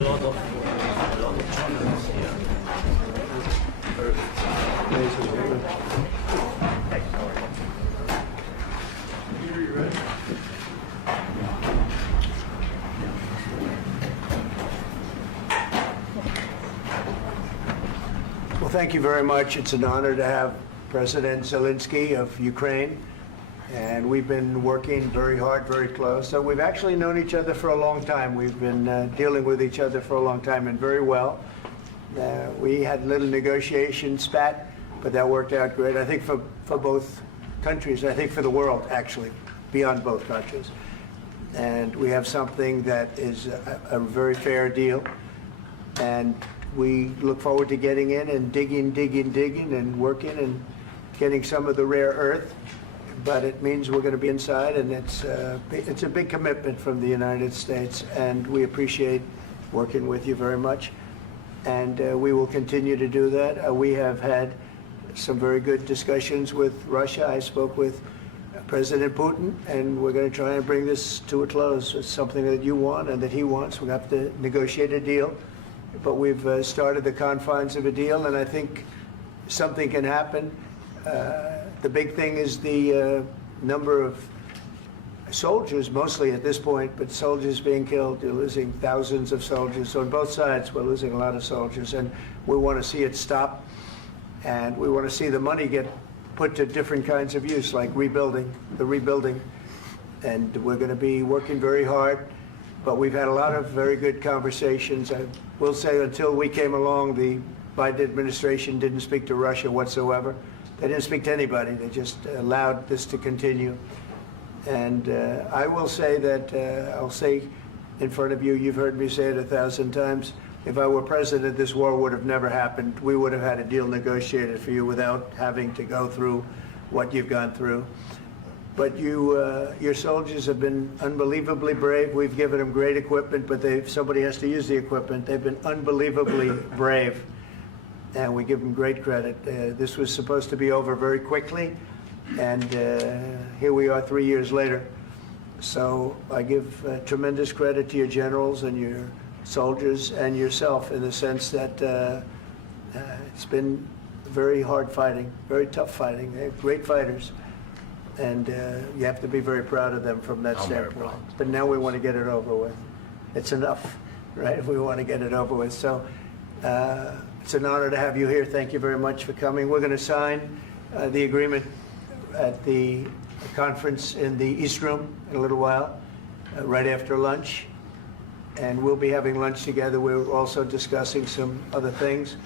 a lot of chocolates here. Well, thank you very much. It's an honor to have President Zelenskyy of Ukraine. And we've been working very hard, very close. So we've actually known each other for a long time. We've been dealing with each other for a long time and very well. We had a little negotiation spat, but that worked out great. I think for both countries, I think for the world, actually, beyond both countries. And we have something that is a very fair deal. And we look forward to getting in and digging and working and getting some of the rare earth. But it means we're going to be inside, and it's a big commitment from the United States, and we appreciate working with you very much. And we will continue to do that. We have had some very good discussions with Russia. I spoke with President Putin, and we're going to try and bring this to a close. It's something that you want and that he wants. We have to negotiate a deal, but we've started the confines of a deal, and I think something can happen. The big thing is the number of soldiers, mostly at this point, but soldiers being killed. You're losing thousands of soldiers. So on both sides, we're losing a lot of soldiers, and we want to see it stop. And we want to see the money get put to different kinds of use, like rebuilding. And we're going to be working very hard. But we've had a lot of very good conversations. I will say until we came along, the Biden administration didn't speak to Russia whatsoever. They didn't speak to anybody. They just allowed this to continue. And I will say that, I'll say in front of you, you've heard me say it 1,000 times, if I were president, this war would have never happened. We would have had a deal negotiated for you without having to go through what you've gone through. But your soldiers have been unbelievably brave. We've given them great equipment, but somebody has to use the equipment. They've been unbelievably brave. And we give them great credit. This was supposed to be over very quickly, and here we are 3 years later. So I give tremendous credit to your generals and your soldiers and yourself in the sense that it's been very hard fighting, very tough fighting. They're great fighters, and you have to be very proud of them from that standpoint. But now we want to get it over with. It's enough, right? We want to get it over with. So. It's an honor to have you here. Thank you very much for coming. We're going to sign the agreement at the conference in the East Room in a little while, right after lunch. And we'll be having lunch together. We're also discussing some other things.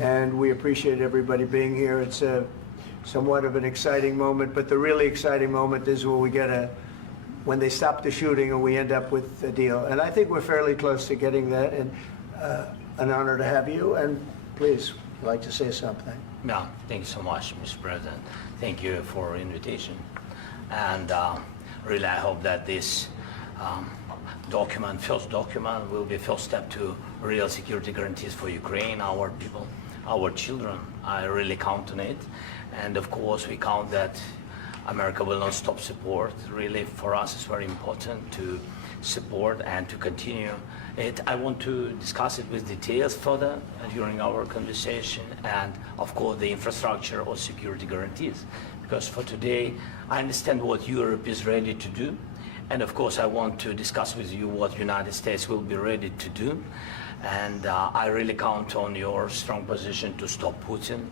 And we appreciate everybody being here. It's somewhat of an exciting moment, but the really exciting moment is when they stop the shooting and we end up with a deal. And I think we're fairly close to getting that. And an honor to have you, and please, I'd like to say something. Yeah, thank you so much, Mr. President. Thank you for invitation. And really, I hope that this first document, will be first step to real security guarantees for Ukraine, our people, our children. I really count on it. And of course, we count that America will not stop support. Really, for us, it's very important to support and to continue it. I want to discuss it with details further during our conversation, and of course the infrastructure or security guarantees, because for today I understand what Europe is ready to do, and of course I want to discuss with you what United States will be ready to do. And I really count on your strong position to stop Putin,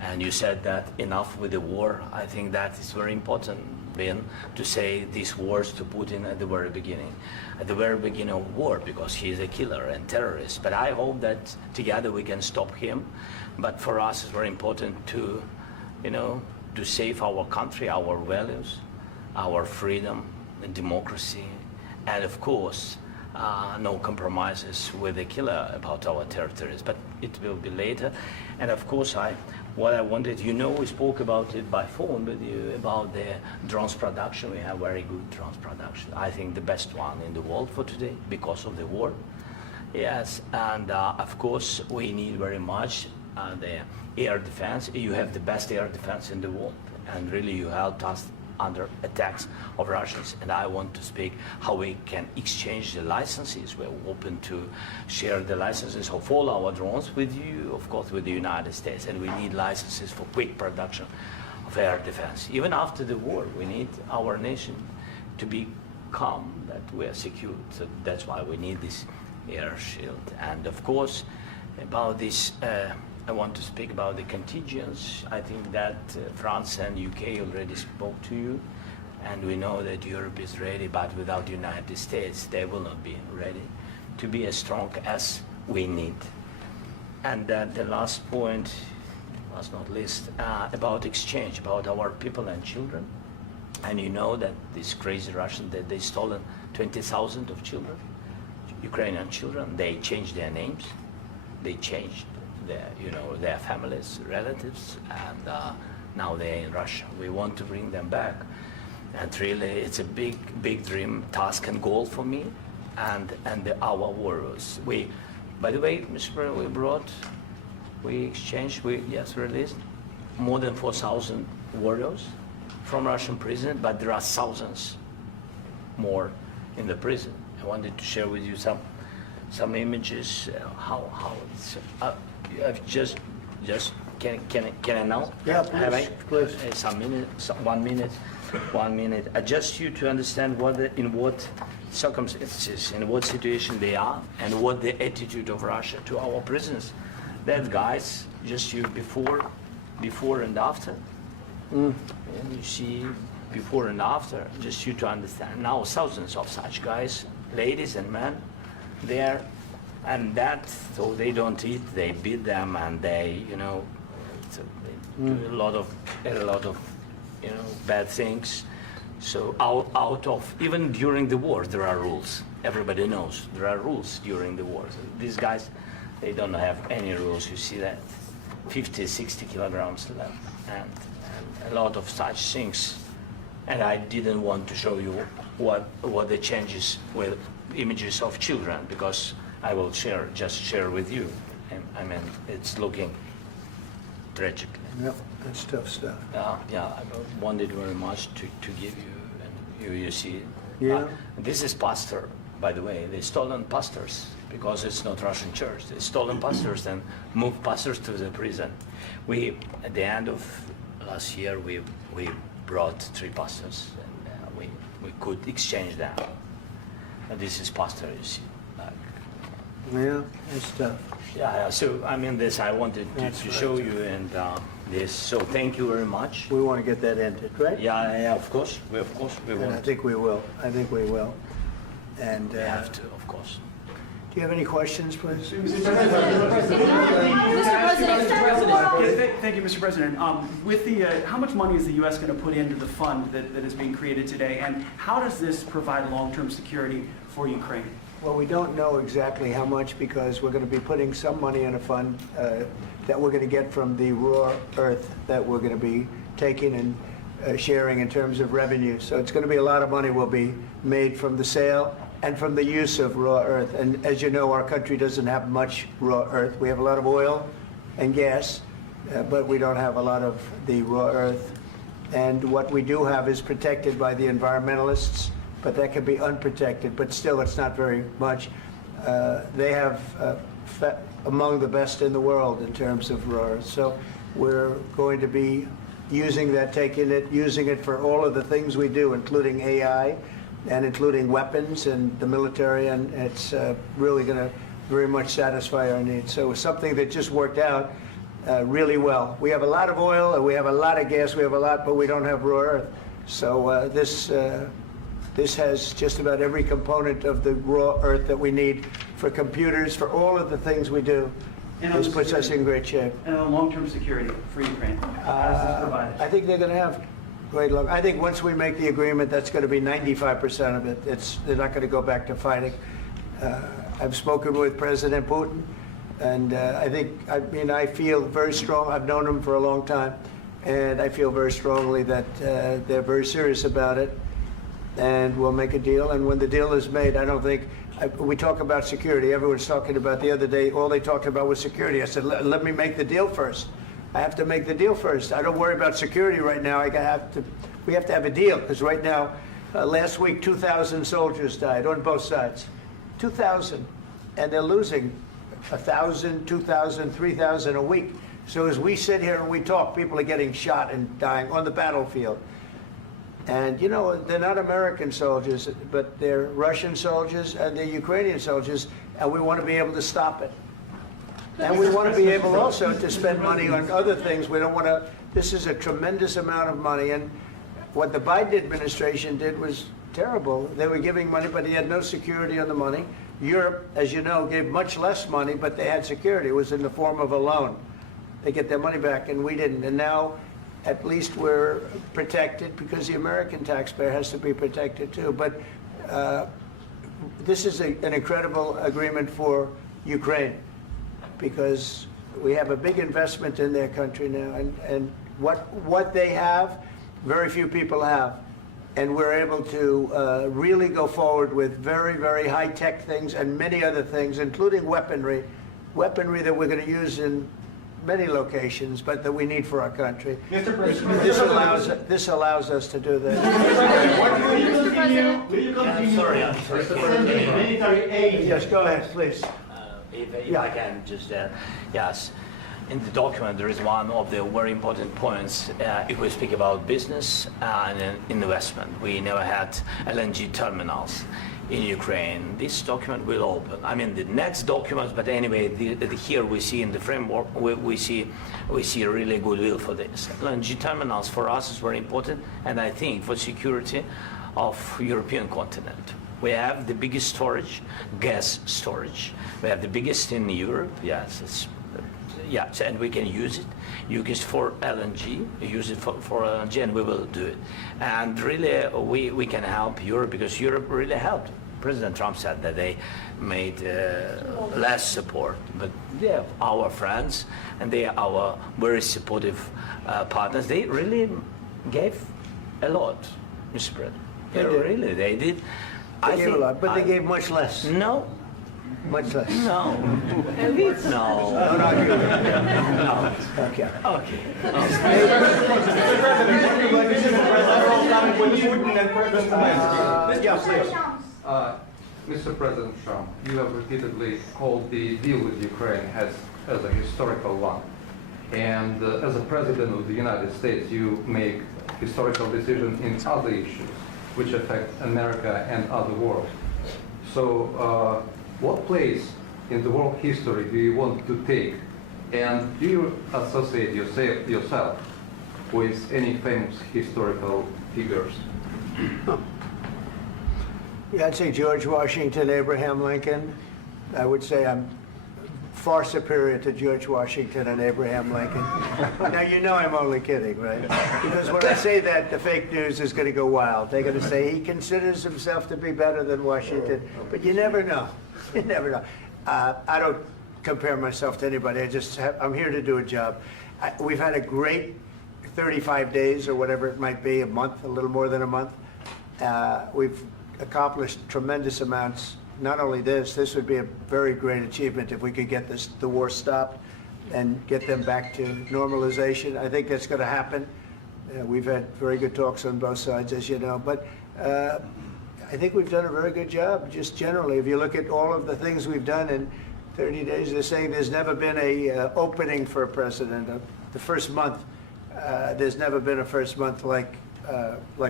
and you said that enough with the war. I think that is very important, Ben, to say these words to Putin at the very beginning of war, because he is a killer and terrorist. But I hope that together we can stop him. But for us, it's very important to, to save our country, our values, our freedom and democracy, and of course, no compromises with the killer about our territories. But it will be later. And of course, what I wanted, we spoke about it by phone with you about the drones production. We have very good drones production. I think the best one in the world for today because of the war. Yes, and of course, we need very much the air defense. You have the best air defense in the world, and really you helped us under attacks of Russians. And I want to speak how we can exchange the licenses. We're open to share the licenses of all our drones with you, of course, with the United States. And we need licenses for quick production of air defense. Even after the war, we need our nation to be calm, that we are secure. So that's why we need this air shield. And of course, about this, I want to speak about the contingents. I think that France and UK already spoke to you, and we know that Europe is ready, but without the United States, they will not be ready to be as strong as we need. And the last point, last not least, about exchange, about our people and children. And you know that these crazy Russians, that they stolen 20,000 of children, Ukrainian children. They changed their names, they changed their families, relatives, and now they're in Russia. We want to bring them back, and really, it's a big dream, task, and goal for me, and our warriors. By the way, Mr. President, we released more than 4,000 warriors from Russian prison, but there are thousands more in the prison. I wanted to share with you some images. How it's. I've just can I now? Yeah, please. Some minutes, 1 minute, 1 minute. Just you to understand in what circumstances, in what situation they are, and what the attitude of Russia to our prisoners. That guys, just you before and after. And you see before and after, just you to understand. Now thousands of such guys, ladies and men, there. And that, so they don't eat, they beat them, and they, they do a lot of, bad things. So out of, even during the war, there are rules. Everybody knows there are rules during the war. So these guys, they don't have any rules. You see that, 50, 60 kilograms left, and a lot of such things. And I didn't want to show you what the changes with images of children, because I will just share with you. And I mean, it's looking tragic. Yep, that's tough stuff. Yeah, I wanted very much to give you, and you see. Yeah. This is pastor, by the way. They stolen pastors because it's not Russian church. They stolen pastors and moved pastors to the prison. At the end of last year, we brought 3 pastors, and we could exchange them. And this is pastor, you see. Yeah, that's tough. Yeah. So I mean, this I wanted to show you, and this. So thank you very much. We want to get that ended, right? Yeah. Of course. We And want. I think we will. And We have to, of course. do you have any questions, please? Thank you, Mr. President. With the, how much money is the U.S. going to put into the fund that is being created today, and how does this provide long-term security for Ukraine? Well, we don't know exactly how much, because we're going to be putting some money in a fund that we're going to get from the raw earth that we're going to be taking and sharing in terms of revenue. So it's going to be a lot of money will be made from the sale and from the use of raw earth. And as you know, our country doesn't have much raw earth. We have a lot of oil and gas, but we don't have a lot of the raw earth. And what we do have is protected by the environmentalists, but that can be unprotected, but still it's not very much. They have among the best in the world in terms of raw earth. So we're going to be using that, using it for all of the things we do, including AI and including weapons and the military, and it's really going to very much satisfy our needs. So it's something that just worked out really well. We have a lot of oil, and we have a lot of gas, we have a lot, but we don't have raw earth. So this has just about every component of the raw earth that we need for computers, for all of the things we do. This puts us in great shape. And on long-term security for Ukraine, how does this provide it? I think they're going to have great luck. I think once we make the agreement, that's going to be 95% of it. They're not going to go back to fighting. I've spoken with President Putin, and I feel very strong. I've known him for a long time, and I feel very strongly that they're very serious about it, and we'll make a deal. And when the deal is made, I don't think, we talk about security. Everyone's talking about the other day, all they talked about was security. I said, let me make the deal first. I have to make the deal first. I don't worry about security right now. I have to we have to have a deal, because right now, last week, 2,000 soldiers died on both sides. 2,000. And they're losing 1,000, 2,000, 3,000 a week. So as we sit here and we talk, people are getting shot and dying on the battlefield. And, you know, they're not American soldiers, but they're Russian soldiers and they're Ukrainian soldiers, and we want to be able to stop it. And we want to be able also to spend money on other things. We don't want to, this is a tremendous amount of money. And what the Biden administration did was terrible. They were giving money, but he had no security on the money. Europe, as you know, gave much less money, but they had security. It was in the form of a loan. They get their money back, and we didn't. And now, at least we're protected, because the American taxpayer has to be protected too. But this is an incredible agreement for Ukraine, because we have a big investment in their country now, and what they have, very few people have. And we're able to really go forward with very, very high-tech things and many other things, including weaponry that we're going to use in many locations, but that we need for our country. Mr. President, This allows us to do that. will you continue I'm sorry. sending military aid? Yes, go ahead, please. If I can just, yes. In the document, there is one of the very important points. If we speak about business and investment, we never had LNG terminals in Ukraine. This document will open. I mean, the next document, but anyway, here we see in the framework, we see really goodwill for this. LNG terminals for us is very important, and I think for security of European continent. We have the biggest storage, gas storage. We have the biggest in Europe. Yes, yes, and we can use it. Use it for LNG. Use it for LNG, and we will do it. And really, we can help Europe, because Europe really helped. President Trump said that they made less support, but they are our friends, and they are our very supportive partners. They really gave a lot, Mr. President. They did. They gave a lot, but they gave much less. No. Much less. No. No. No. Okay. Okay. Mr. President Trump, you have repeatedly called the deal with Ukraine as a historical one. And as a President of the United States, you make historical decisions in other issues which affect America and other world. So what place in the world history do you want to take? And do you associate yourself with any famous historical figures? Yeah, I'd say George Washington, Abraham Lincoln. I would say I'm far superior to George Washington and Abraham Lincoln. Now, you know I'm only kidding, right? Because when I say that, the fake news is going to go wild. They're going to say he considers himself to be better than Washington. But you never know. You never know. I don't compare myself to anybody. I'm here to do a job. We've had a great 35 days or whatever it might be, a month, a little more than a month. We've accomplished tremendous amounts. Not only this would be a very great achievement if we could get the war stopped and get them back to normalization. I think that's going to happen. We've had very good talks on both sides, as you know. But I think we've done a very good job, just generally. If you look at all of the things we've done in 30 days, they're saying there's never been a opening for a president. The first month, there's never been a first month like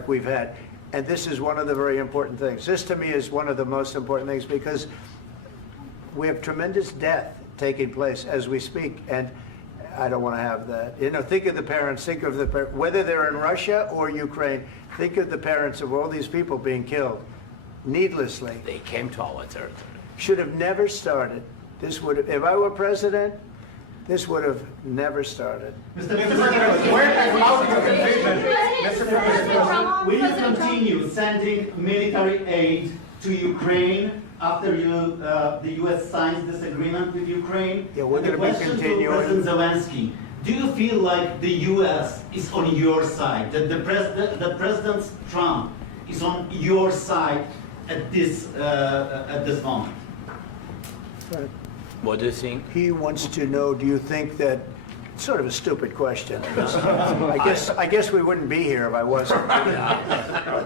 we've had. And this is one of the very important things. This, to me, is one of the most important things, because we have tremendous death taking place as we speak, and I don't want to have that. You know, think of the parents, whether they're in Russia or Ukraine, think of the parents of all these people being killed needlessly. They came to our territory. Should have never started. This would have, if I were president, this would have never started. Mr. President, where has out your commitment? Mr. President, will you continue sending military aid to Ukraine after the U.S. signs this agreement with Ukraine? Yeah, we're And the going to be question continuing. to President Zelenskyy: do you feel like the U.S. is on your side? That that President Trump is on your side at this moment? Right. What do you think? He wants to know, do you think that It's sort of a stupid question. I guess we wouldn't be here if I wasn't. I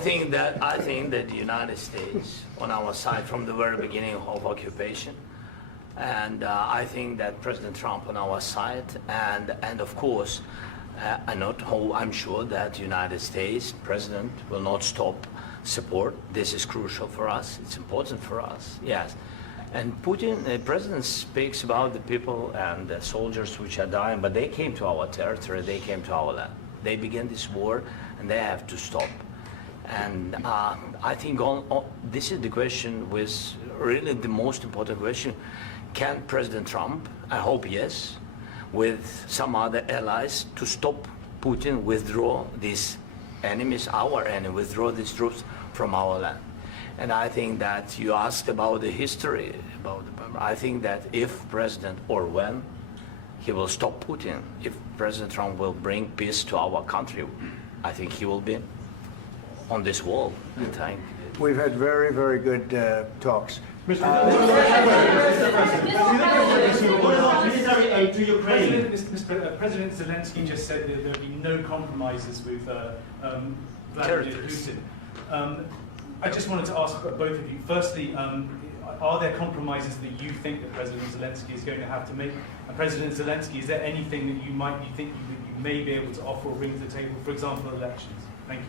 think that the United States on our side from the very beginning of occupation, and I think that President Trump on our side, and of course, I'm sure that the United States President will not stop support. This is crucial for us. It's important for us. Yes. And Putin, the president speaks about the people and the soldiers which are dying, but they came to our territory, they came to our land. They began this war, and they have to stop. And I think this is the question, with really the most important question. Can President Trump, I hope yes, with some other allies, to stop Putin, withdraw these enemies, our enemy, withdraw these troops from our land? And I think that you asked about the history, I think that if President, or when, he will stop Putin, if President Trump will bring peace to our country, I think he will be on this wall. We've had very, very good talks. What about military aid to Ukraine? President Zelenskyy just said that there would be no compromises with Vladimir Putin. I just wanted to ask both of you, firstly, are there compromises that you think that President Zelenskyy is going to have to make? And President Zelenskyy, is there anything that you think you may be able to offer or bring to the table, for example, elections? Thank you.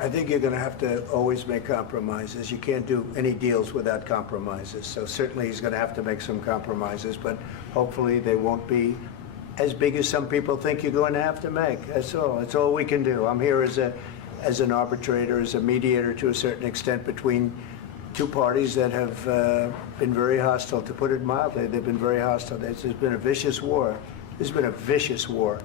I think you're going to have to always make compromises. You can't do any deals without compromises. So certainly he's going to have to make some compromises, but hopefully they won't be as big as some people think you're going to have to make. That's all. That's all we can do. I'm here as an arbitrator, as a mediator to a certain extent between two parties that have been very hostile, to put it mildly. They've been very hostile. There's been a vicious war. There's been a vicious war.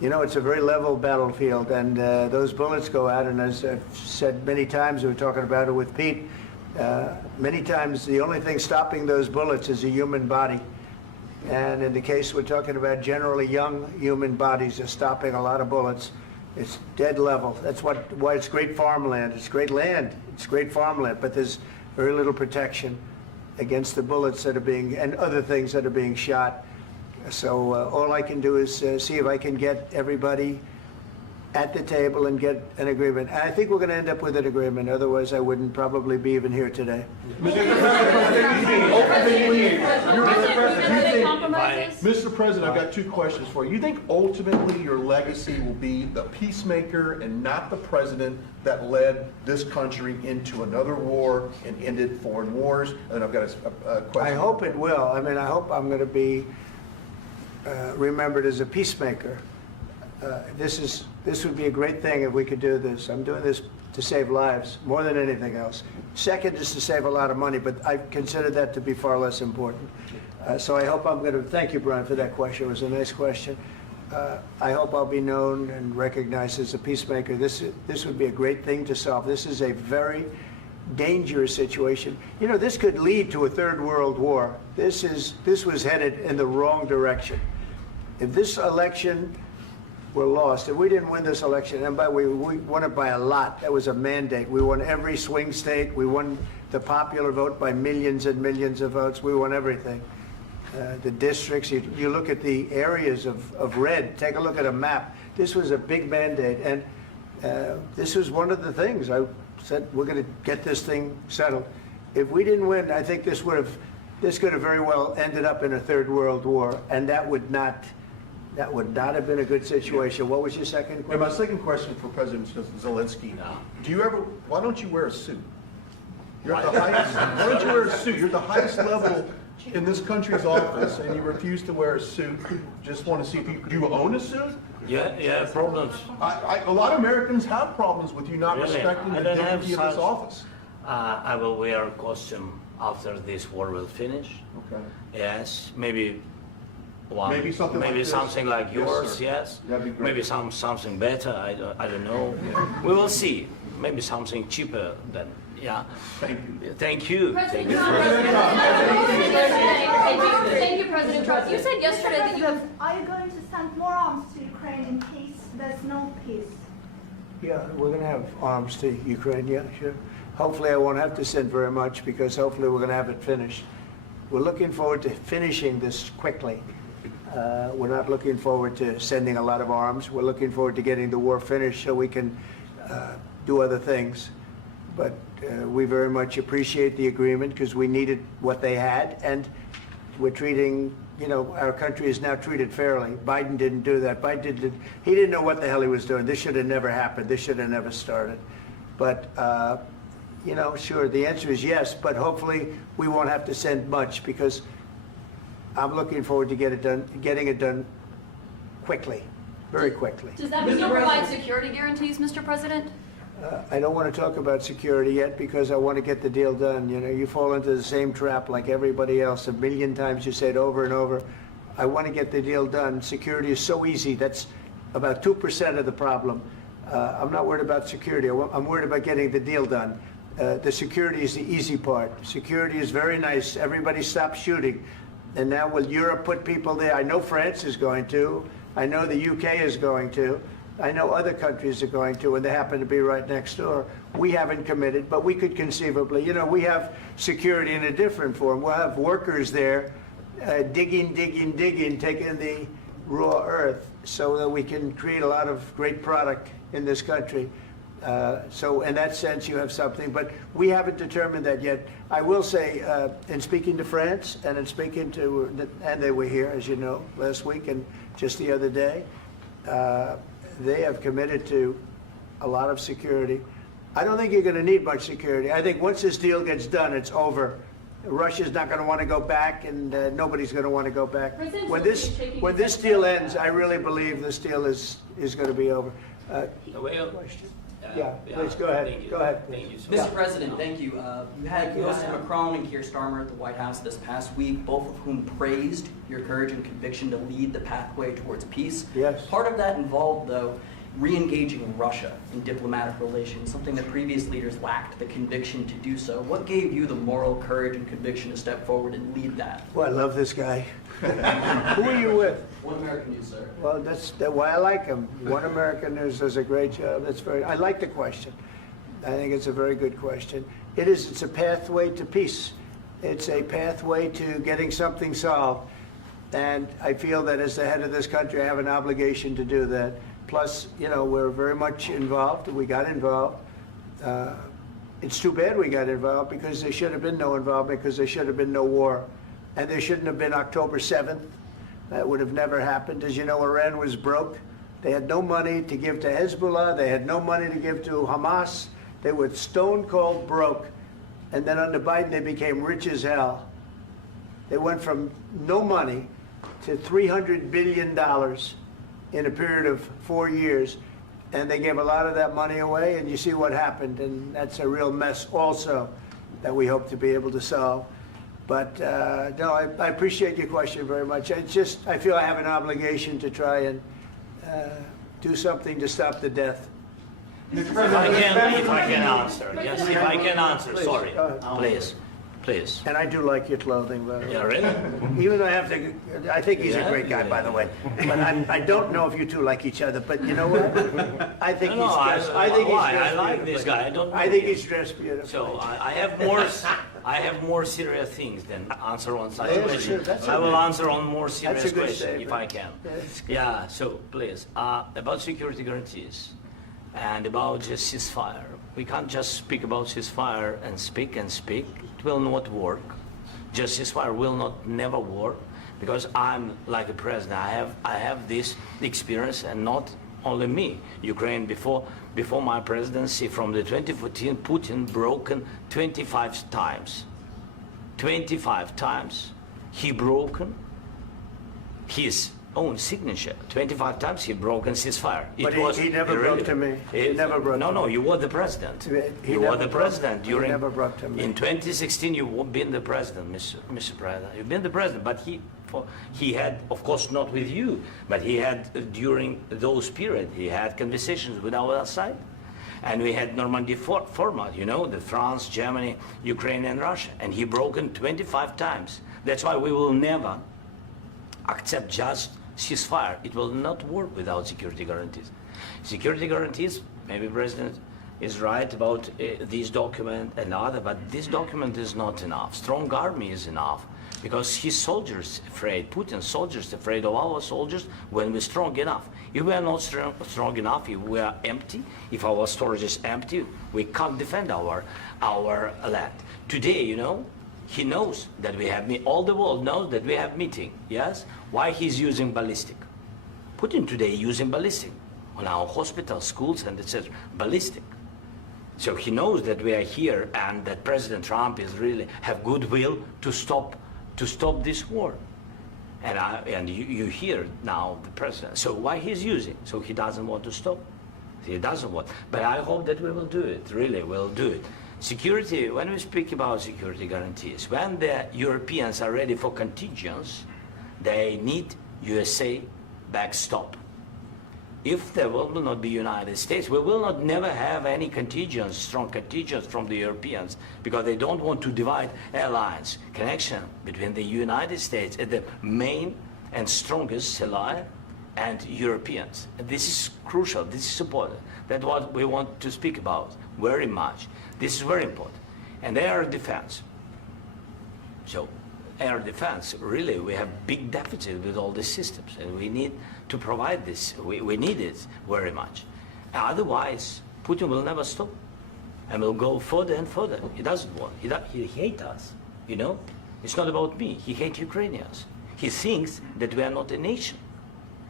You know, it's a very level battlefield, and those bullets go out, and as I've said many times, we were talking about it with Pete, many times the only thing stopping those bullets is a human body. And in the case we're talking about, generally young human bodies are stopping a lot of bullets. It's dead level. That's why it's great farmland. It's great land. It's great farmland, but there's very little protection against the bullets that are being, and other things that are being shot. So all I can do is see if I can get everybody at the table and get an agreement. And I think we're going to end up with an agreement. Otherwise, I wouldn't probably be even here today. Mr. President, I've got two questions for you. You think ultimately your legacy will be the peacemaker and not the president that led this country into another war and ended foreign wars? And I've got a question. I hope it will. I mean, I hope I'm going to be remembered as a peacemaker. This would be a great thing if we could do this. I'm doing this to save lives more than anything else. Second is to save a lot of money, but I consider that to be far less important. So I hope I'm going to, thank you, Brian, for that question. It was a nice question. I hope I'll be known and recognized as a peacemaker. This would be a great thing to solve. This is a very dangerous situation. You know, this could lead to a third world war. This was headed in the wrong direction. If this election were lost, if we didn't win this election, and we won it by a lot, that was a mandate. We won every swing state. We won the popular vote by millions and millions of votes. We won everything. The districts, you look at the areas of red, take a look at a map. This was a big mandate, and this was one of the things. I said, we're going to get this thing settled. If we didn't win, I think this could have very well ended up in a third world war, and that would not have been a good situation. What was your second question? And my second question for President Zelenskyy, why don't you wear a suit? You're at the highest, why don't you wear a suit? You're at the highest level in this country's office, and you refuse to wear a suit. Just want to see if do you own a suit? Yeah, problems. A lot of Americans have problems with you not respecting the dignity of this office. I will wear a costume after this war will finish. Okay. Yes, maybe one. Maybe something like this? Something like yours. Yes. That'd be great. Maybe something better. I don't know. We will see. Maybe something cheaper than. Yeah. Thank you. Thank you. President Trump. Thank you, President Trump. You said yesterday that you have. Are you going to send more arms to Ukraine in case there's no peace? Yeah, we're going to have arms to Ukraine, yeah, sure. Hopefully I won't have to send very much, because hopefully we're going to have it finished. We're looking forward to finishing this quickly. We're not looking forward to sending a lot of arms. We're looking forward to getting the war finished so we can do other things. But we very much appreciate the agreement because we needed what they had, and we're treating, our country is now treated fairly. Biden didn't do that. He didn't know what the hell he was doing. This should have never happened. This should have never started. But, sure, the answer is yes, but hopefully we won't have to send much because I'm looking forward to getting it done quickly, very quickly. Does that mean you'll provide security guarantees, Mr. President? I don't want to talk about security yet because I want to get the deal done. You fall into the same trap like everybody else. 1,000,000 times you say it over and over. I want to get the deal done. Security is so easy. That's about 2% of the problem. I'm not worried about security. I'm worried about getting the deal done. The security is the easy part. Security is very nice. Everybody stops shooting. And now will Europe put people there? I know France is going to. I know the UK is going to. I know other countries are going to, and they happen to be right next door. We haven't committed, but we could conceivably. We have security in a different form. We'll have workers there digging, taking the raw earth so that we can create a lot of great product in this country. So in that sense, you have something, but we haven't determined that yet. I will say, in speaking to France and in speaking to, and they were here, as you know, last week and just the other day, they have committed to a lot of security. I don't think you're going to need much security. I think once this deal gets done, it's over. Russia's not going to want to go back, and nobody's going to want to go back. When this deal ends, I really believe this deal is going to be over. Question? Yeah, please go ahead. Go ahead. Thank you. Mr. President, thank you. You had Joseph Macron and Keir Starmer at the White House this past week, both of whom praised your courage and conviction to lead the pathway towards peace. Yes. Part of that involved, though, re-engaging Russia in diplomatic relations, something that previous leaders lacked the conviction to do so. What gave you the moral courage and conviction to step forward and lead that? Well, I love this guy. Who are you with? One American News, sir. Well, that's why I like him. One American News does a great job. I like the question. I think it's a very good question. It's a pathway to peace. It's a pathway to getting something solved. And I feel that as the head of this country, I have an obligation to do that. Plus, we're very much involved. We got involved. It's too bad we got involved because there should have been no involvement because there should have been no war. And there shouldn't have been October 7th. That would have never happened. As you know, Iran was broke. They had no money to give to Hezbollah. They had no money to give to Hamas. They were stone cold broke. And then under Biden, they became rich as hell. They went from no money to $300 billion in a period of 4 years. And they gave a lot of that money away, and you see what happened. And that's a real mess also that we hope to be able to solve. But no, I appreciate your question very much. I feel I have an obligation to try and do something to stop the death. If I can answer. Yes, if I can answer. Please, Sorry. Please. And I do like your clothing, by the way. Yeah, really? Even though I think he's a great guy, by the way. But I don't know if you two like each other. But you know what? I think he's dressed. I like this guy. I think he's dressed beautiful. So I have more serious things than answer on such Yeah, questions. sure, I will answer on more serious That's a good questions if statement. I can. That's good. Yeah. So please, about security guarantees and about just ceasefire. We can't just speak about ceasefire and speak. It will not work. Just ceasefire will never work because I'm like a president. I have this experience, and not only me. Ukraine before my presidency, from the 2014, Putin broken 25 times. 25 times he broken his own signature. 25 times he broken ceasefire. But he never broke to me. He never broke to me. No, you were the president. You were the president during. He never broke to me. In 2016, you've been the president, Mr. President. You've been the president, but he had, of course, not with you, but he had during those periods. He had conversations with our side, and we had Normandy format. The France, Germany, Ukraine, and Russia, and he broken 25 times. That's why we will never accept just ceasefire. It will not work without security guarantees. Security guarantees, maybe President is right about this document and other, but this document is not enough. Strong army is enough. because his soldiers afraid, Putin's soldiers afraid of our soldiers when we're strong enough. If we are not strong enough, if we are empty, if our storage is empty, we can't defend our land. Today, you know, he knows that we have, all the world knows that we have meeting, yes? Why he's using ballistic? Putin today using ballistic on our hospitals, schools, and etc. Ballistic. So he knows that we are here and that President Trump is really have goodwill to stop this war. And you hear now the president. So why he's using? So he doesn't want to stop. He doesn't want. But I hope that we will do it. Really, we'll do it. Security. When we speak about security guarantees, when the Europeans are ready for contingents, they need USA backstop. If there will not be United States, we will not never have any contingents, strong contingents from the Europeans, because they don't want to divide alliance connection between the United States and the main and strongest ally and Europeans. And this is crucial, this is important. That's what we want to speak about very much. This is very important. And air defense. So air defense, really, we have big deficit with all these systems, and we need to provide this. We need it very much. Otherwise, Putin will never stop, and will go further and further. He doesn't want. He hates us. You know, it's not about me. He hates Ukrainians. He thinks that we are not a nation.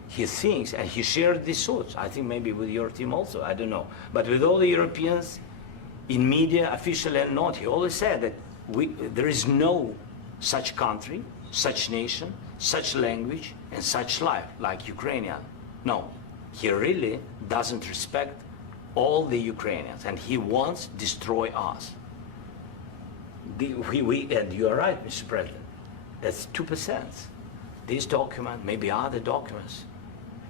He thinks, and he shared these thoughts. I think maybe with your team also. I don't know, but with all the Europeans, in media, officially and not, he always said that there is no such country, such nation, such language, and such life like Ukrainian. No, he really doesn't respect all the Ukrainians, and he wants to destroy us. And you are right, Mr. President, that's 2%. This document, maybe other documents,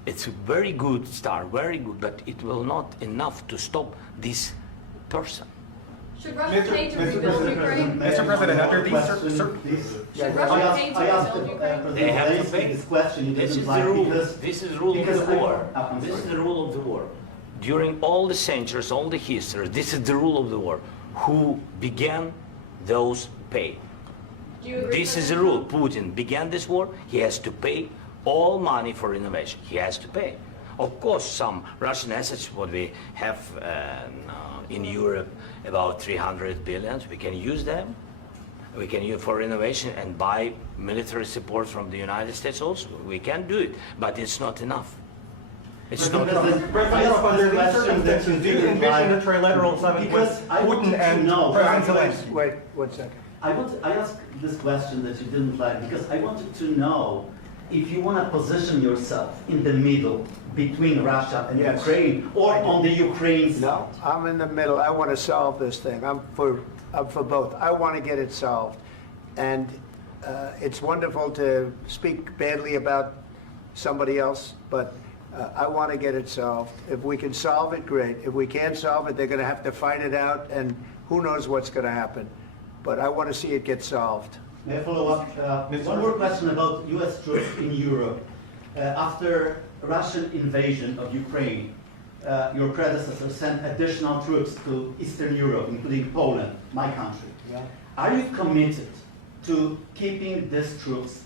it's a very good start, very good, but it will not enough to stop this person. Should Russia pay to rebuild Ukraine? Mr. President, under these Should Russia pay to rebuild Ukraine? They have to pay. This question. You This didn't is the like rule. because- This is the rule of because the I- war. I'm This is sorry. the rule of the war. During all the centuries, all the history, this is the rule of the war. Who began, those pay. Do you agree? This is the rule. Putin began this war. He has to pay all money for innovation. He has to pay. Of course, some Russian assets, what we have in Europe, about 300 billion, we can use them. We can use for innovation and buy military support from the United States also. We can do it, but it's not enough. It's not enough. Under these circumstances, do you envision a trilateral summit with Because I wanted Putin to and know- President Zelenskyy? Wait 1 second. I asked this question that you didn't like because I wanted to know if you want to position yourself in the middle between Russia and Yes. Ukraine or on the Ukraine side. No, I'm in the middle. I want to solve this thing. I'm for both. I want to get it solved. And it's wonderful to speak badly about somebody else, but I want to get it solved. If we can solve it, great. If we can't solve it, they're going to have to fight it out, and who knows what's going to happen. But I want to see it get solved. May I follow up? One more question about U.S. troops in Europe. After Russian invasion of Ukraine, your predecessor sent additional troops to Eastern Europe, including Poland, my country. Yeah. Are you committed to keeping these troops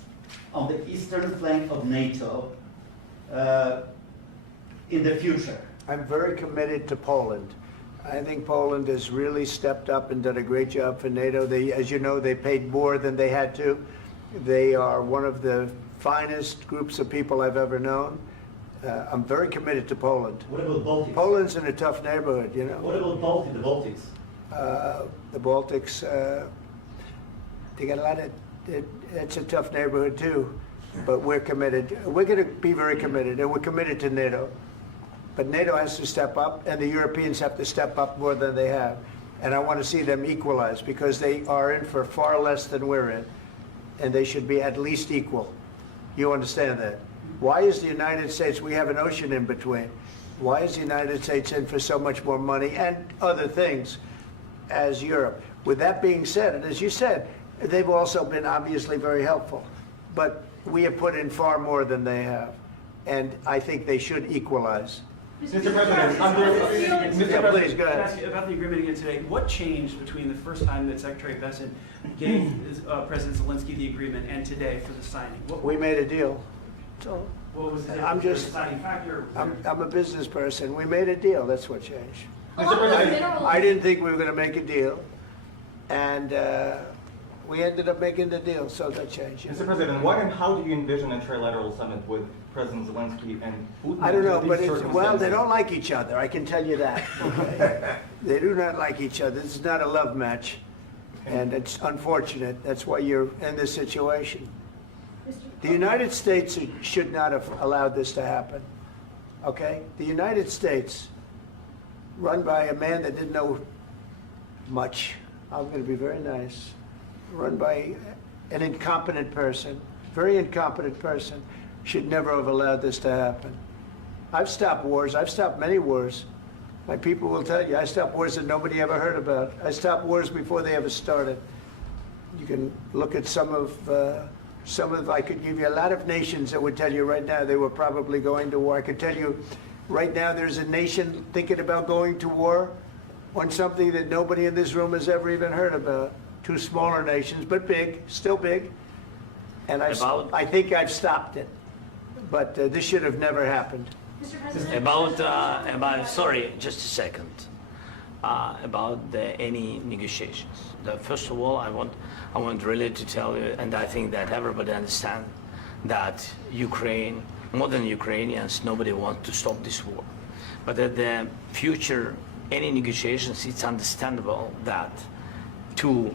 on the eastern flank of NATO in the future? I'm very committed to Poland. I think Poland has really stepped up and done a great job for NATO. They, as you know, they paid more than they had to. They are one of the finest groups of people I've ever known. I'm very committed to Poland. What about Baltics? Poland's in a tough neighborhood, you know. What about the Baltics? The Baltics, they got a lot of, it's a tough neighborhood too, but we're committed. We're going to be very committed, and we're committed to NATO. But NATO has to step up, and the Europeans have to step up more than they have. And I want to see them equalize, because they are in for far less than we're in, and they should be at least equal. You understand that? Why is the United States, we have an ocean in between, why is the United States in for so much more money and other things as Europe? With that being said, and as you said, they've also been obviously very helpful, but we have put in far more than they have, and I think they should equalize. Mr. President, Yeah, please, go Can I ahead. ask you about the agreement again today? What changed between the first time that Secretary Bessent gave President Zelenskyy the agreement and today for the signing? We made a deal. So What was the I'm just- deciding factor? I'm a business person. We made a deal. That's what changed. Along with minerals. I didn't think we were going to make a deal, and we ended up making the deal, so that changed. Mr. President, what and how do you envision a trilateral summit with President Zelenskyy and Putin? I don't know, under but these well, they circumstances? don't like each other, I can tell you that. Okay? They do not like each other. This is not a love match, and it's unfortunate. That's why you're in this situation. The United States should not have allowed this to happen, okay? The United States, run by a man that didn't know much, I'm going to be very nice, run by an incompetent person, very incompetent person, should never have allowed this to happen. I've stopped wars. I've stopped many wars. My people will tell you, I stopped wars that nobody ever heard about. I stopped wars before they ever started. You can look at some of, I could give you a lot of nations that would tell you right now they were probably going to war. I could tell you right now there's a nation thinking about going to war on something that nobody in this room has ever even heard about. Two smaller nations, but big, still big. And I think I've stopped it. But this should have never happened. Mr. President. About sorry, just a second. About any negotiations. First of all, I want really to tell you, and I think that everybody understands that Ukraine, modern Ukrainians, nobody wants to stop this war. But at the future, any negotiations, it's understandable that two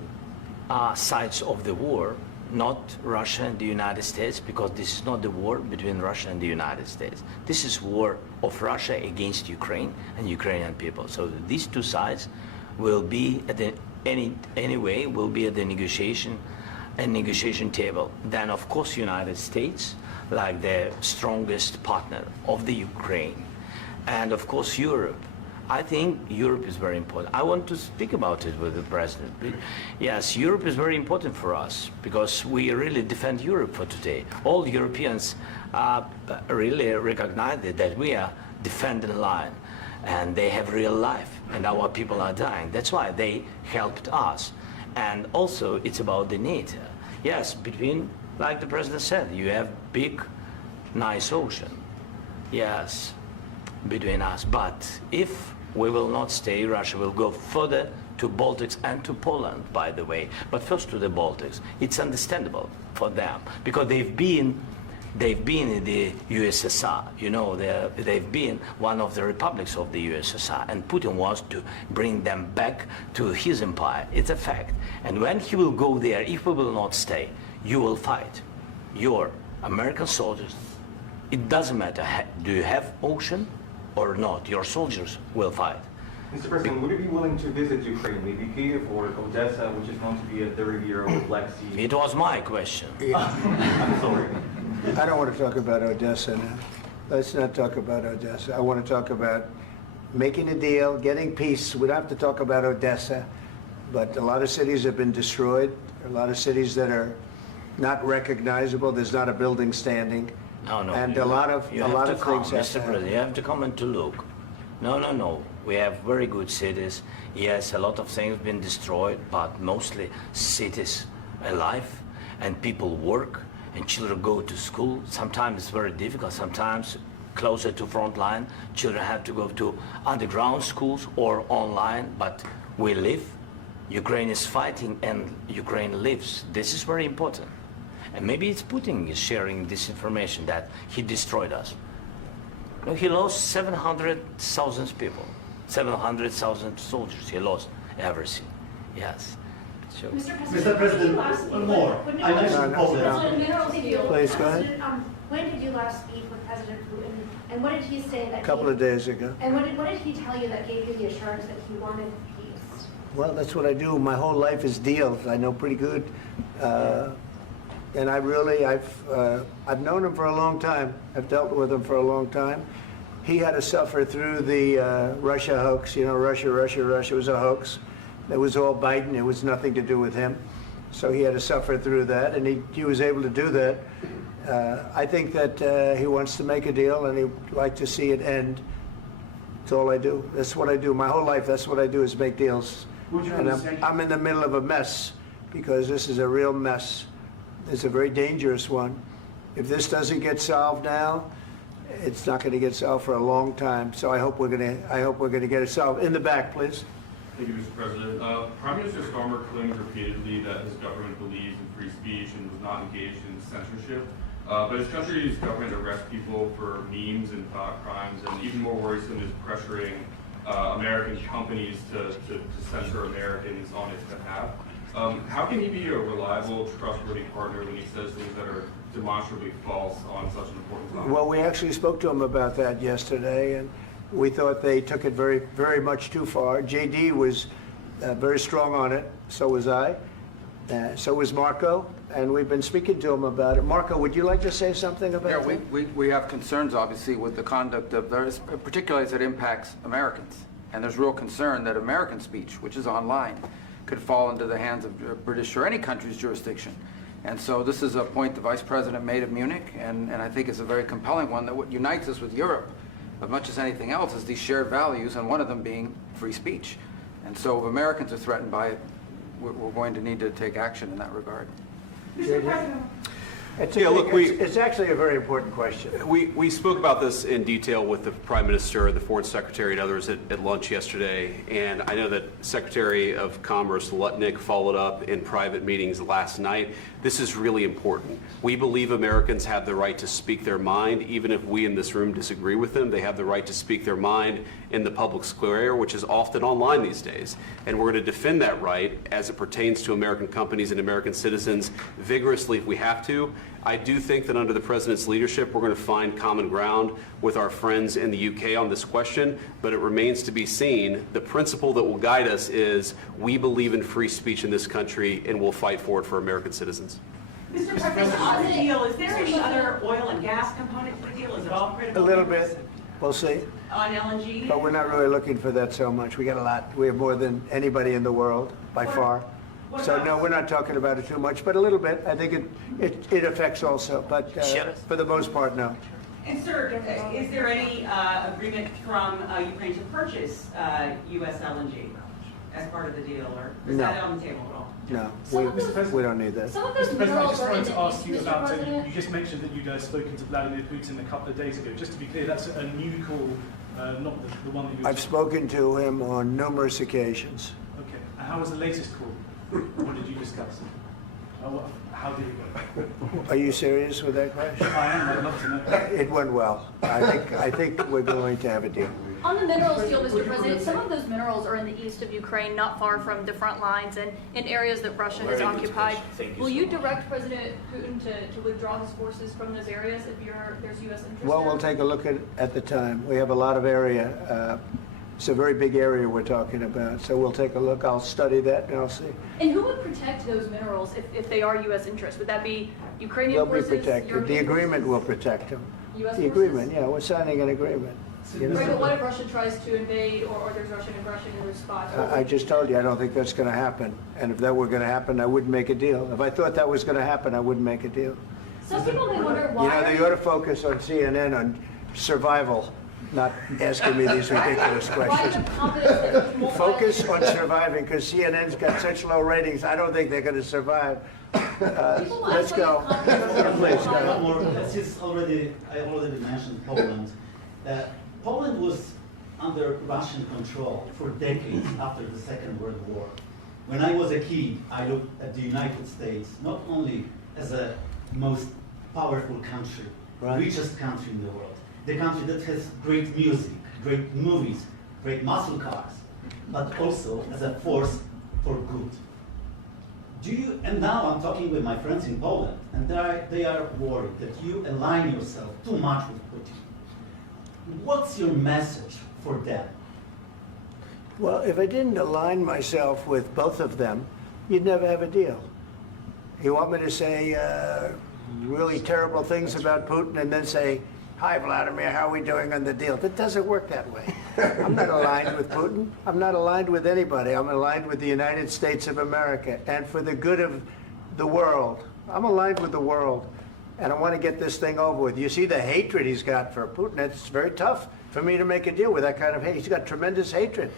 sides of the war, not Russia and the United States, because this is not the war between Russia and the United States. This is war of Russia against Ukraine and Ukrainian people. So these two sides will be at the anyway will be at the negotiation table. Then of course United States, like the strongest partner of the Ukraine, and of course Europe. I think Europe is very important. I want to speak about it with the president. Yes, Europe is very important for us because we really defend Europe for today. All Europeans really recognize that we are defending line, and they have real life, and our people are dying. That's why they helped us. And also, it's about the NATO. Yes, between, like the president said, you have big, nice ocean. Yes, between us. But if we will not stay, Russia will go further to Baltics and to Poland, by the way. But first to the Baltics. It's understandable for them because they've been in the USSR. You know, they've been one of the republics of the USSR, and Putin wants to bring them back to his empire. It's a fact. And when he will go there, if we will not stay, you will fight. Your American soldiers, it doesn't matter, do you have ocean or not, your soldiers will fight. Mr. President, would you be willing to visit Ukraine, maybe Kyiv or Odessa, which is known to be at the Riviera or Black Sea? It was my question. I'm sorry. I don't want to talk about Odessa now. Let's not talk about Odessa. I want to talk about making a deal, getting peace. We don't have to talk about Odessa, but a lot of cities have been destroyed. There are a lot of cities that are not recognizable. There's not a building standing. No. And a lot of things have Mr. to President, happen. you have to come and to look. No. We have very good cities. Yes, a lot of things have been destroyed, but mostly cities alive, and people work, and children go to school. Sometimes it's very difficult. Sometimes closer to front line, children have to go to underground schools or online, but we live. Ukraine is fighting, and Ukraine lives. This is very important. And maybe it's Putin is sharing this information that he destroyed us. No, he lost 700,000 people, 700,000 soldiers. He lost everything. Yes. So, Mr. President, one more. I mentioned Poland. Please, go ahead. When did you last speak with President Putin, and what did he say that? A couple of days ago. And what did he tell you that gave you the assurance that he wanted peace? Well, that's what I do. My whole life is deals. I know pretty good. And I've known him for a long time. I've dealt with him for a long time. He had to suffer through the Russia hoax. You know, Russia was a hoax. It was all Biden. It was nothing to do with him. So he had to suffer through that, and he was able to do that. I think that he wants to make a deal, and he'd like to see it end That's all I do. That's what I do. My whole life, that's what I do is make deals. Would you And understand? I'm in the middle of a mess because this is a real mess. It's a very dangerous one. If this doesn't get solved now, it's not going to get solved for a long time. So I hope we're going to get it solved. In the back, please. Thank you, Mr. President. Prime Minister Starmer claimed repeatedly that his government believes in free speech and was not engaged in censorship. But his country's government arrests people for memes and thought crimes, and even more worrisome is pressuring American companies to censor Americans on its behalf. How can he be a reliable, trustworthy partner when he says things that are demonstrably false on such an important topic? Well, we actually spoke to him about that yesterday, and we thought they took it very, very much too far. JD was very strong on it. So was I. So was Marco, and we've been speaking to him about it. Marco, would you like to say something about that? We have concerns, obviously, with the conduct of those, particularly as it impacts Americans. And there's real concern that American speech, which is online, could fall into the hands of British or any country's jurisdiction. And so this is a point the Vice President made at Munich, and I think it's a very compelling one, that what unites us with Europe, as much as anything else, is these shared values, and one of them being free speech. And so if Americans are threatened by it, we're going to need to take action in that regard. Mr. President. It's actually a very important question. We spoke about this in detail with the Prime Minister, the Foreign Secretary, and others at lunch yesterday, and I know that Secretary of Commerce Lutnick followed up in private meetings last night. This is really important. We believe Americans have the right to speak their mind, even if we in this room disagree with them. They have the right to speak their mind in the public square, which is often online these days. And we're going to defend that right as it pertains to American companies and American citizens vigorously if we have to. I do think that under the President's leadership, we're going to find common ground with our friends in the UK on this question, but it remains to be seen. The principle that will guide us is we believe in free speech in this country, and we'll fight for it for American citizens. Mr. President, on the deal, is there any other oil and gas component to the deal? Is it all critical? A little bit. We'll see. On LNG? But we're not really looking for that so much. We got a lot. We have more than anybody in the world, by far. So no, we're not talking about it too much, but a little bit. I think it affects also, but for the most part, no. And sir, is there any agreement from Ukraine to purchase U.S. LNG as part of the deal, or is that on the table at all? No, we don't need that. Some of those Mr. President, I minerals just are in wanted the to ask east, you Mr. about President. you just mentioned that you'd spoken to Vladimir Putin a couple of days ago. Just to be clear, that's a new call, not the one that you... I've spoken to him on numerous occasions. Okay, and how was the latest call? What did you discuss? How did it go? Are you serious with that question? I am, I'd love to know. It went well. I think we're going to have a deal. On the minerals deal, Mr. President, some of those minerals are in the east of Ukraine, not far from the front lines and in areas that Russia has occupied. Will you direct President Putin to withdraw his forces from those areas if there's U.S. interest Well, there? we'll take a look at the time. We have a lot of area. It's a very big area we're talking about, so we'll take a look. I'll study that and I'll see. And who would protect those minerals if they are U.S. interests? Would that be Ukrainian They'll forces? be protected. The European agreement forces? will protect them. U.S. The agreement, yeah, we're signing an agreement. You know? Right, but what if Russia tries to invade or there's Russian aggression in those spots? I just told you, I don't think that's going to happen. And if that were going to happen, I wouldn't make a deal. If I thought that was going to happen, I wouldn't make a deal. Some people may wonder You why. know, they ought to focus on CNN on survival, not asking me these ridiculous Why questions. the confidence that you won't Focus violate- on surviving, because CNN's got such low ratings, I don't think they're going to survive. Let's go. Please, go One ahead. more. I already mentioned Poland. Poland was under Russian control for decades after the Second World War. When I was a kid, I looked at the United States not only as a most powerful country, richest country in the world, the country that has great music, great movies, great muscle cars, but also as a force for good. And now I'm talking with my friends in Poland, and they are worried that you align yourself too much with Putin. What's your message for them? Well, if I didn't align myself with both of them, you'd never have a deal. You want me to say really terrible things about Putin and then say, "Hi, Vladimir, how are we doing on the deal?" That doesn't work that way. I'm not aligned with Putin. I'm not aligned with anybody. I'm aligned with the United States of America. And for the good of the world, I'm aligned with the world. And I want to get this thing over with. You see the hatred he's got for Putin. It's very tough for me to make a deal with that kind of hate. He's got tremendous hatred.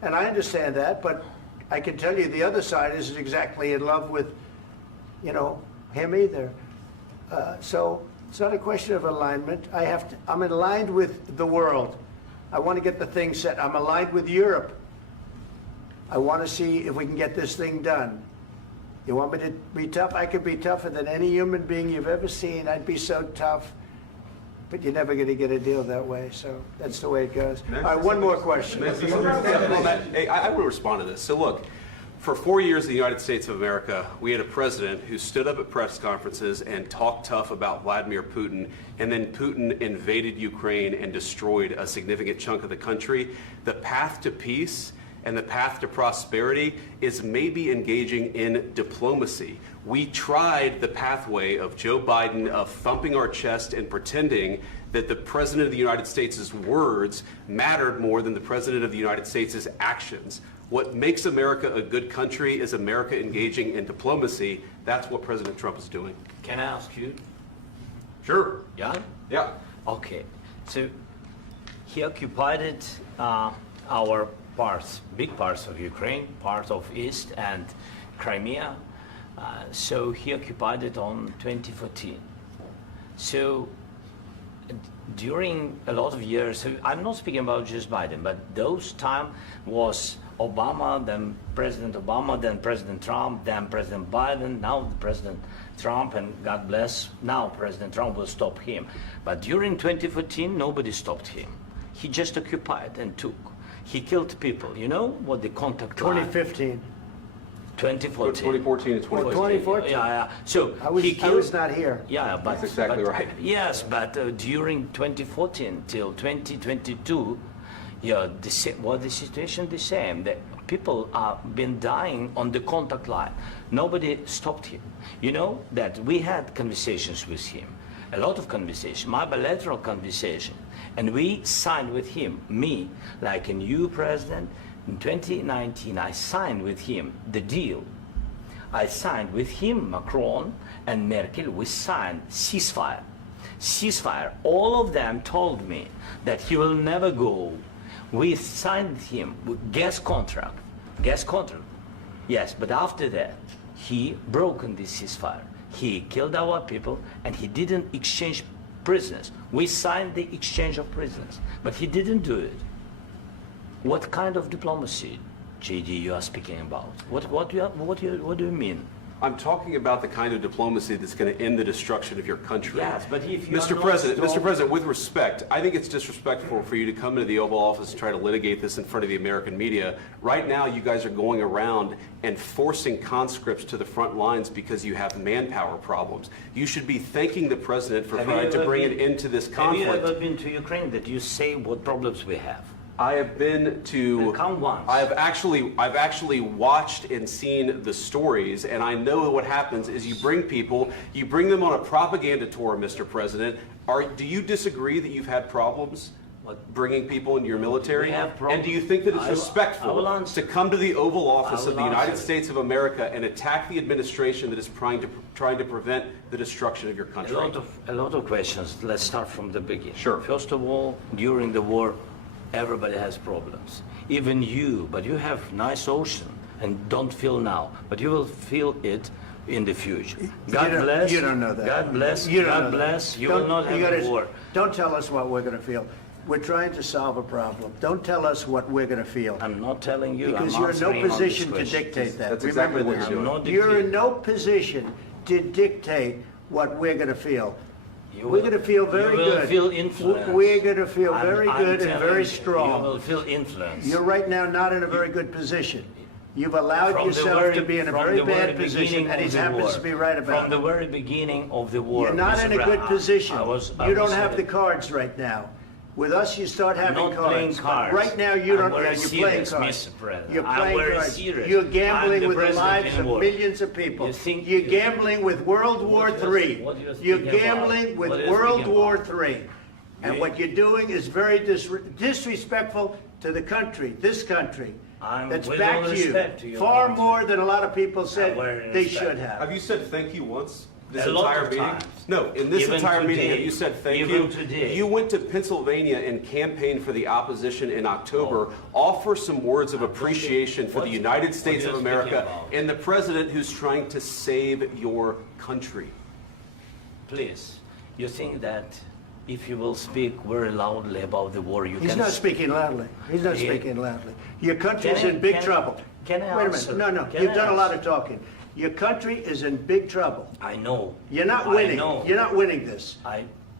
And I understand that, but I can tell you the other side isn't exactly in love with, you know, him either. So it's not a question of alignment. I'm aligned with the world. I want to get the thing set. I'm aligned with Europe. I want to see if we can get this thing done. You want me to be tough? I could be tougher than any human being you've ever seen. I'd be so tough. But you're never going to get a deal that way, so that's the way it goes. All right, one more question. Hey, I want to respond to this. So look, for 4 years in the United States of America, we had a president who stood up at press conferences and talked tough about Vladimir Putin, and then Putin invaded Ukraine and destroyed a significant chunk of the country. The path to peace and the path to prosperity is maybe engaging in diplomacy. We tried the pathway of Joe Biden of thumping our chest and pretending that the President of the United States' words mattered more than the President of the United States' actions. What makes America a good country is America engaging in diplomacy. That's what President Trump is doing. Can I ask you? Sure. Yeah? Yeah. Okay. So he occupied our parts, big parts of Ukraine, part of East and Crimea. So he occupied it on 2014. So during a lot of years, so I'm not speaking about just Biden, but those time was Obama, then President Obama, then President Trump, then President Biden, now President Trump, and God bless, now President Trump will stop him. But during 2014, nobody stopped him. He just occupied and took. He killed people. You know what the contact line? 2015. 2014 2014. and 2014. 2014. Yeah. So I was not here. Yeah, but that's exactly right. Yes, but during 2014 till 2022, yeah, the situation the same. The people are been dying on the contact line. Nobody stopped him. You know that we had conversations with him, a lot of conversation, my bilateral conversation, and we signed with him. Me, like a new president. In 2019, I signed with him the deal. I signed with him, Macron and Merkel, we signed ceasefire. Ceasefire. All of them told me that he will never go. We signed with him with gas contract. Gas contract. Yes, but after that, he broken this ceasefire. He killed our people and he didn't exchange prisoners. We signed the exchange of prisoners, but he didn't do it. What kind of diplomacy, JD, you are speaking about? What do you mean? I'm talking about the kind of diplomacy that's going to end the destruction of your country. Yes, but if you Mr. President, with respect, I think it's disrespectful for you to come into the Oval Office and try to litigate this in front of the American media. Right now, you guys are going around and forcing conscripts to the front lines because you have manpower problems. You should be thanking the President for trying to bring an end to this conflict. Have you ever been to Ukraine that you say what problems we have? I have been to. Come once. I've actually watched and seen the stories, and I know what happens is you bring them on a propaganda tour, Mr. President. Do you disagree that you've had problems bringing people into your military? And do you think that it's respectful to come to the Oval Office of the United States of America and attack the administration that is trying to prevent the destruction of your country? A lot of questions. Let's start from the beginning. Sure. First of all, during the war, everybody has problems. Even you, but you have nice ocean and don't feel now, but you will feel it in the future. God bless. You don't know that. God bless. You don't God know bless. that. You will not have a war. Don't tell us what we're going to feel. We're trying to solve a problem. Don't tell us what we're going to feel. I'm not telling you. Because I'm you're in no answering on position this to question. dictate that. That's Remember exactly what this. you're doing. You're in no position to dictate what we're going to feel. We're going to feel very good. You will feel influence. We're going to feel very good and very strong. You will feel influence. You're right now not in a very good position. You've allowed yourself to be in a very bad position, and he happens to be right about it. From the very beginning of the war. You're not in a good position. You don't have the the cards right now. With us, you start having not playing cards. cards. Right now, you don't. I'm You're playing serious, cards. Mr. President. You're I'm playing very cards. serious. You're I'm gambling the with the president lives in of war. millions of people. You're gambling with World War III. You're gambling with World War III. And what you're doing is very disrespectful to the country, this country. That's back to you. Far more than a lot of people said they should have. Have you said thank you once? this A lot entire of meeting? times. No, in this Even entire meeting, today. have you said thank Even you? today. You went to Pennsylvania and campaigned for the opposition in October. Offer some words of appreciation for the United States of what are you America speaking about? and the president who's trying to save your country. Please, you think that if you will speak very loudly about the war, you He's can... not speaking loudly. He's not Yeah. speaking loudly. Your country's Can I- in big can I- trouble. can I Wait a answer? minute. No, Can you've I done a lot answer? of talking. Your country is in big trouble. I know. You're not I winning. know. You're not winning this.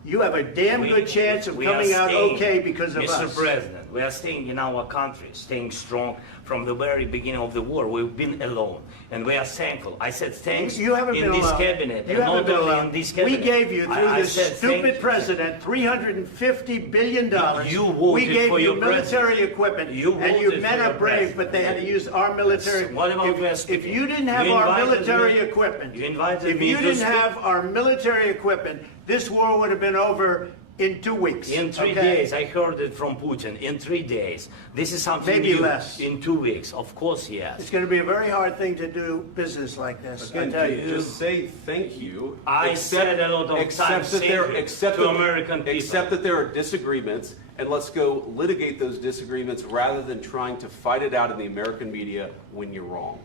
You have a damn good chance of we are coming out staying, okay because of Mr. us. President, we are staying in our country, staying strong from the very beginning of the war. We've been alone, and we are thankful. I said thanks You haven't in been this alone. cabinet, You and haven't not been only alone. in this We cabinet. gave you, through I this said stupid thank- president, $350 billion. You voted We gave for you your military president. equipment, You and you voted men for are your brave, president. but they had to use our military. What about West If you didn't have You our invited military me- equipment, you invited if me you to didn't speak- have our military equipment, this war would have been over in 2 weeks. In 3 okay? days, I heard it from Putin. In 3 days, this is something Maybe new. less. In 2 weeks, of course, yes. It's going to be a very hard thing to do business like this. I Again, tell you. just say thank you. I said a lot of times thank you to American people. Accept that there are disagreements, and let's go litigate those disagreements rather than trying to fight it out in the American media when you're wrong.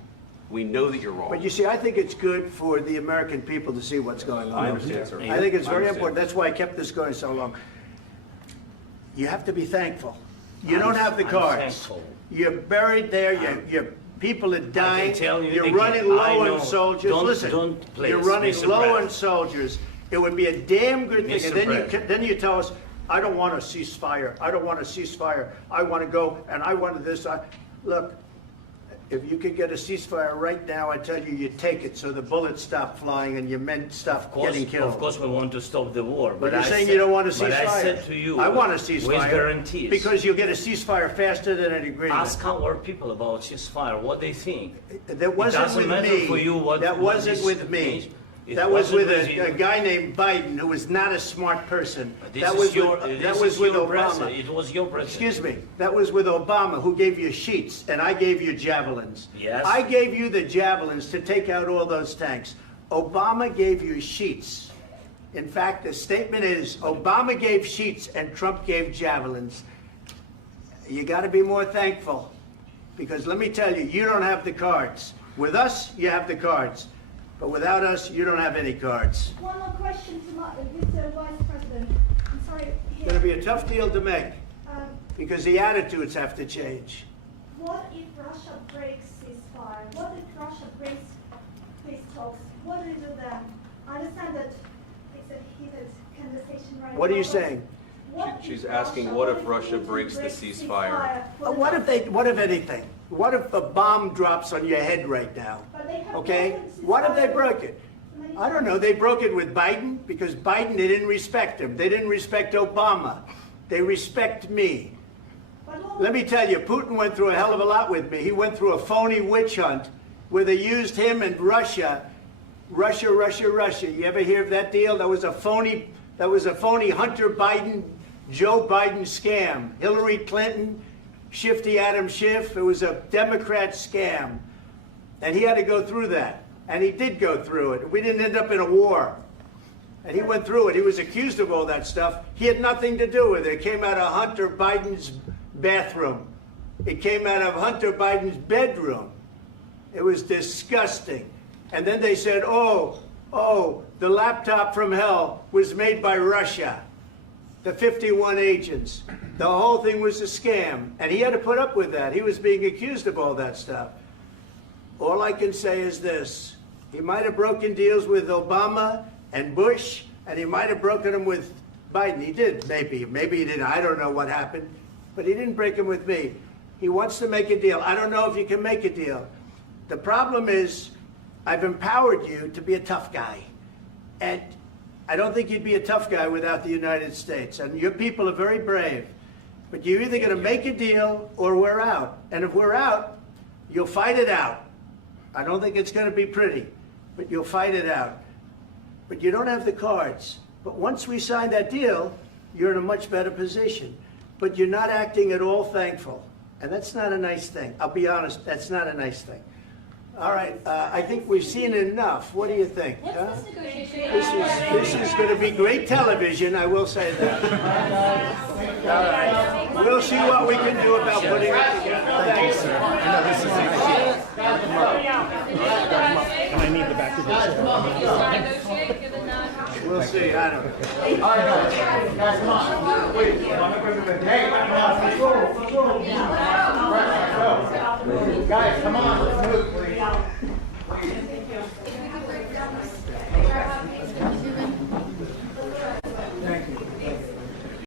We know that you're wrong. But you see, I think it's good for the American people to see what's going on. I understand, sir. I think it's I very understand. important. That's why I kept this going so long. You have to be thankful. You don't have the I'm cards. thankful. You're buried there. Your people are dying. tell you You're again, running I low know. on soldiers. Don't- Listen, don't, please, you're running Mr. low on President. soldiers. It would be a damn good thing. Mr. And then President. then you tell us, I don't want a ceasefire. I don't want a ceasefire. I want to go and I want this. Look, if you could get a ceasefire right now, I tell you, you take it so the bullets stop flying and your men stop getting killed. Of course, we want to stop the war. But you're I saying said- you don't want a ceasefire. But I said to you, I want a ceasefire. with guarantees. Because you'll get a ceasefire faster than an agreement. Ask our people about ceasefire, what they think. That wasn't doesn't with matter me. for you what- That what wasn't this with me. means. It That was wasn't with with you. a guy named Biden who was not a smart person. This That is was your- with, this that was is with your Obama. president. It was your president. Excuse me. That was with Obama, who gave you sheets, and I gave you javelins. Yes. I gave you the javelins to take out all those tanks. Obama gave you sheets. In fact, the statement is Obama gave sheets and Trump gave javelins. You got to be more thankful, because let me tell you, you don't have the cards. With us, you have the cards. But without us, you don't have any cards. One more question to Mr. Vice President. I'm sorry. It's going to be a tough deal to make, Um, because the attitudes have to change. what if Russia breaks ceasefire? What if Russia breaks peace talks? What do you do then? I understand that it's a heated conversation right now. What are you but saying? what She's if asking, what if Russia Putin breaks the ceasefire? for the What if anything? What if a bomb drops on your head right now? But they have Okay? broken What if they ceasefire broke it? many I don't know. They broke it with Biden because Biden, they didn't respect him. They didn't respect Obama. They respect me. Let me tell you, Putin went through a hell of a lot with me. He went through a phony witch hunt where they used him and Russia. Russia. You ever hear of that deal? That was a phony Hunter Biden, Joe Biden scam. Hillary Clinton, Shifty Adam Schiff. It was a Democrat scam. And he had to go through that. And he did go through it. We didn't end up in a war. And he went through it. He was accused of all that stuff. He had nothing to do with it. It came out of Hunter Biden's bathroom. It came out of Hunter Biden's bedroom. It was disgusting. And then they said, oh, the laptop from hell was made by Russia. The 51 agents. The whole thing was a scam. And he had to put up with that. He was being accused of all that stuff. All I can say is this. He might have broken deals with Obama and Bush, and he might have broken them with Biden. He did, maybe. Maybe he didn't. I don't know what happened. But he didn't break them with me. He wants to make a deal. I don't know if you can make a deal. The problem is, I've empowered you to be a tough guy. And I don't think you'd be a tough guy without the United States. And your people are very brave. But you're either going to make a deal or we're out. And if we're out, you'll fight it out. I don't think it's going to be pretty, but you'll fight it out. But you don't have the cards. But once we sign that deal, you're in a much better position. But you're not acting at all thankful. And that's not a nice thing. I'll be honest, that's not a nice thing. All right, I think we've seen enough. What do you think? Huh? What's this negotiation? This is going to be great television, I will say that. All right, we'll see what we can do about putting it together. Thank you, sir. I know this is and I need the back of We'll see, I don't know. All right, guys, come on. Wait, hey, let's go. Guys, come on, let's move, please.